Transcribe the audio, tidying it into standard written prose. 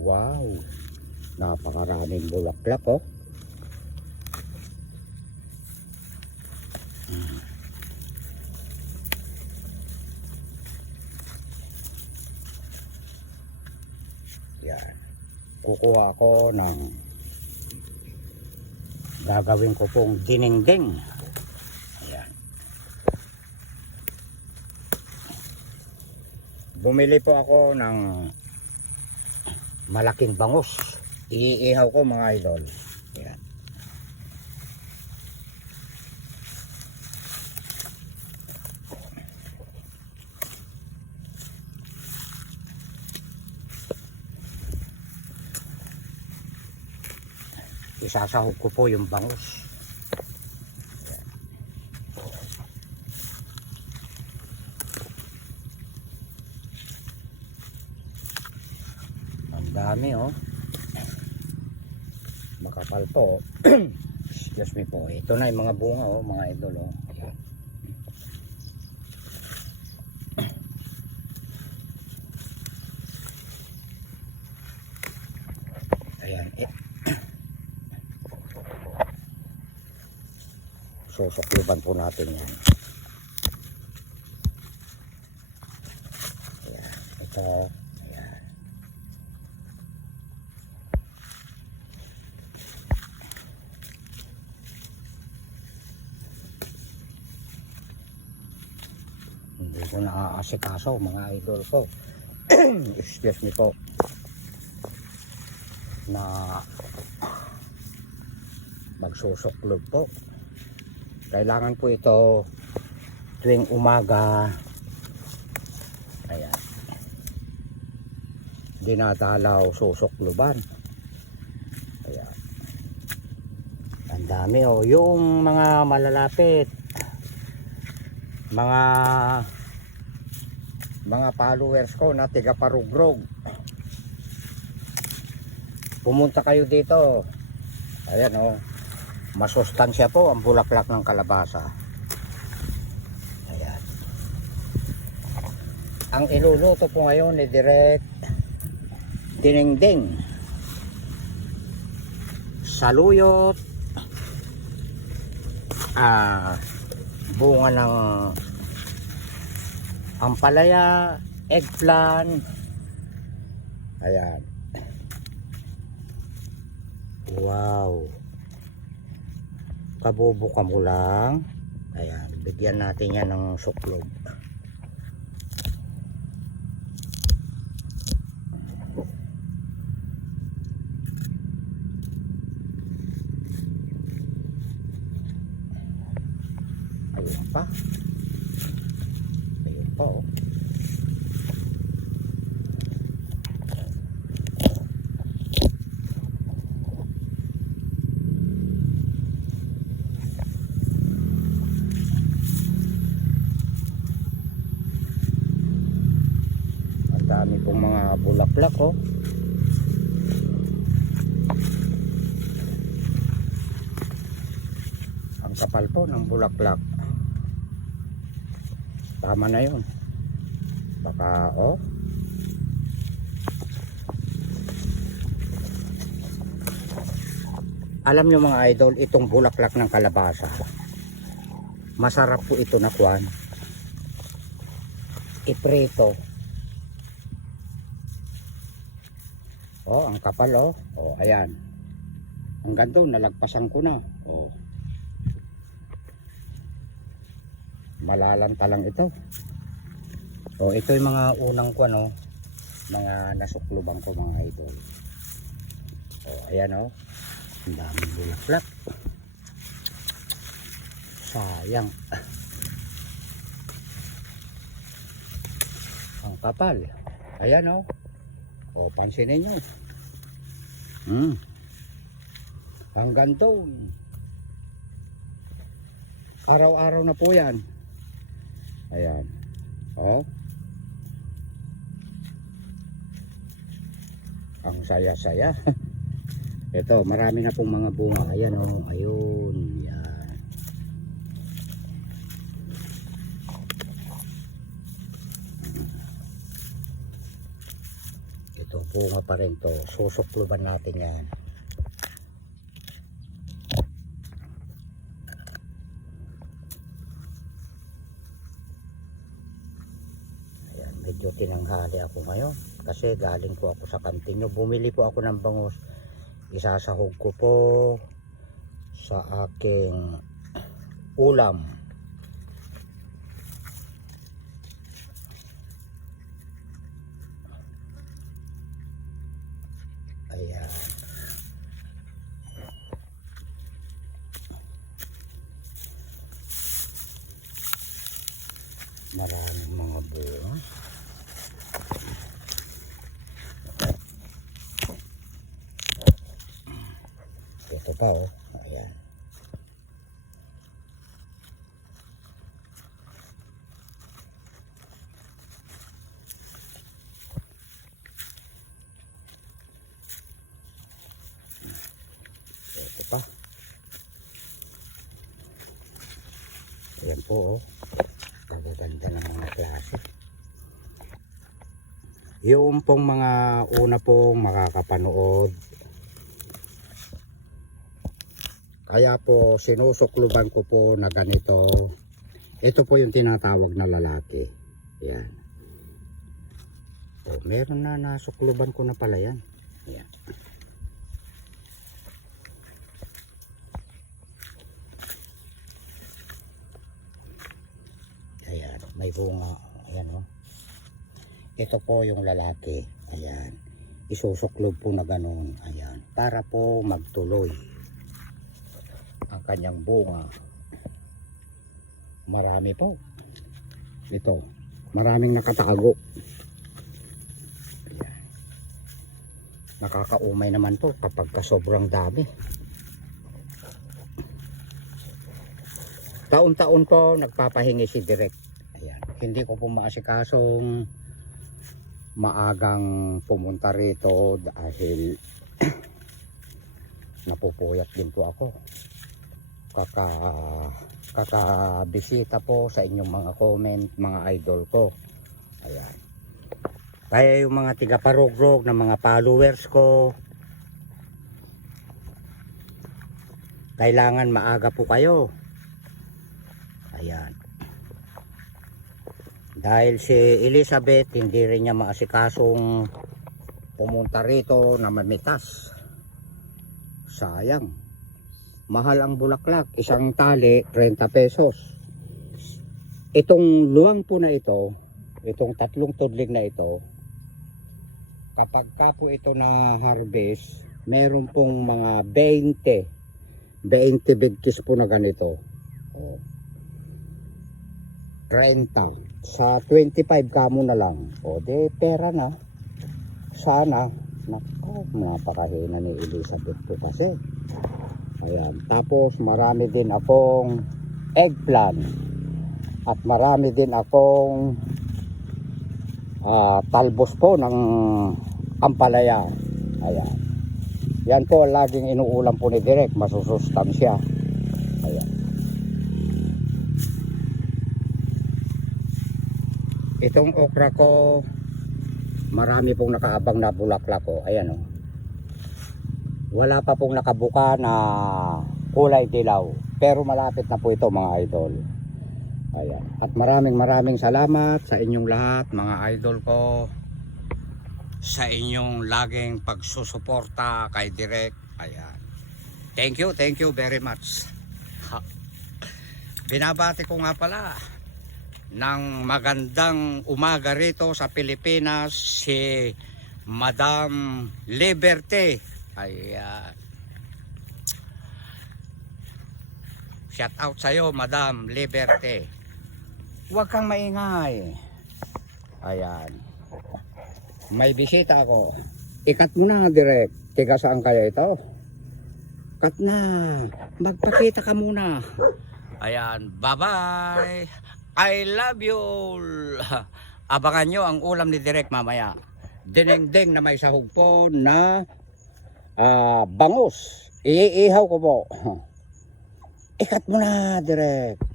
Wow, napakaraming bulaklak oh. Yan. Kukuha ako ng gagawin ko pong dinengdeng. Ayan. Bumili po ako ng malaking bangus. Iihaw ko mga idol. Ayan. Isasahog ko po yung bangus. Ayan. Ang dami oh. Makapal po. Excuse me po. Ito na yung mga bunga oh, mga idol oh. Ayan. Ayan. Susukluban po natin yan. Ayan. Ito. Ayan. Hindi ko naaasikaso mga idol ko. Excuse me po. Na magsusuklog po. Kailangan po ito tuwing umaga. Ayan. Dinadalaw susukluban. Ayan. Ang dami oh. Yung mga malalapit. Mga followers ko na tiga Parugrog. Pumunta kayo dito. Ayan oh. Masustansya po ang bulaklak ng kalabasa. Ayan. Ang iluluto po ngayon ni direct dinengdeng, saluyot, bunga ng ampalaya, eggplant. Ayan. Wow. Kabubuka mo lang. Ayan, bigyan natin yan ng suklog. Ayun pa. Ayun pa oh. Dami pong mga bulaklak oh. Ang kapal po ng bulaklak. Tama na yun. Baka oh. Alam nyo mga idol, itong bulaklak ng kalabasa, masarap po ito na kuwan. Iprito. Oh, ang kapal oh. Oh, ayan. Ang ganda, nalagpasan ko na. Oh. Malalanta lang ito. Oh, ito yung mga unang ko ano, mga nasukluban ko mga idol. Oh, ayan oh. Ang daming bulaklak. Sayang. Ang kapal. Ayan oh. O, pansinin nyo. Hanggang doon. Araw-araw na po yan. Ayan. O. Ang saya-saya. Ito, marami na pong mga bunga. Ayan o. Ayun. Yan. Ito, bunga pa rin to. Susukluban natin yan. Ayan, medyo tinanghali ako ngayon. Kasi galing po ako sa kantin. Bumili po ako ng bangus. Isasahog ko po sa aking ulam. Ayan. Maraming mga bunga. Ito pa oh. Ayan. Ito pa. Ayan po oh. Kagaganda ng mga klase. Yung pong mga una pong makakapanood, kaya po sinusukluban ko po na ganito. Ito po yung tinatawag na lalaki. Yan. O, meron na nasukluban ko na pala yan. Yan. Ayan, may bunga. Ayan o. Ito po yung lalaki. Ayan. Isusuklob po na ganun. Ayan. Para po magtuloy ang kanyang bunga. Marami po. Ito. Maraming nakatago. Ayan. Nakakaumay naman po kapag sobrang dami. Taon-taon po nagpapahingi si Direk. Ayan. Hindi ko po maasikasong maagang pumunta rito dahil napupuyat din po ako. Kakabisita po sa inyong mga comment, mga idol ko. Ayan. Kaya yung mga tiga-parugrog na mga followers ko, kailangan maaga po kayo. Ayan. Dahil si Elizabeth hindi rin niya maasikasong pumunta rito na mamitas. Sayang. Mahal ang bulaklak, isang tali 30 pesos. Itong luwang po na ito, itong tatlong tudling na ito, kapag ka po ito na harvest, meron pong mga 20 bigkis po na ganito. O, 30 sa 25 kamo na lang. O de pera na. Sana. Nako, napakahina ni Elizabeth po kasi. Ayan. Tapos marami din akong eggplant. At marami din akong talbos po ng ampalaya. Ayan. Yan po laging inuulam po ni Direk. Masusustansya. Ayan. Itong okra ko, marami pong nakaabang na bulaklak ko. Ayan o. Wala pa pong nakabuka na kulay dilaw. Pero malapit na po ito mga idol. Ayan. At maraming salamat sa inyong lahat mga idol ko. Sa inyong laging pagsusuporta kay Direk. Ayan. Thank you very much. Binabati ko nga pala ng magandang umaga rito sa Pilipinas si Madam Liberty. Ayan. Shout out sa iyo Madam Liberty. Huwag kang maingay. Ayan. May bisita ako. Ikat mo na Direk. Tiga saan kaya ito? Kat na. Magpakita ka muna. Ayan. Bye bye. I love you all. Abangan nyo ang ulam ni Direk mamaya. Dinengdeng na may sahog po na bangus. Iihaw ko po. Ikat mo na Direk.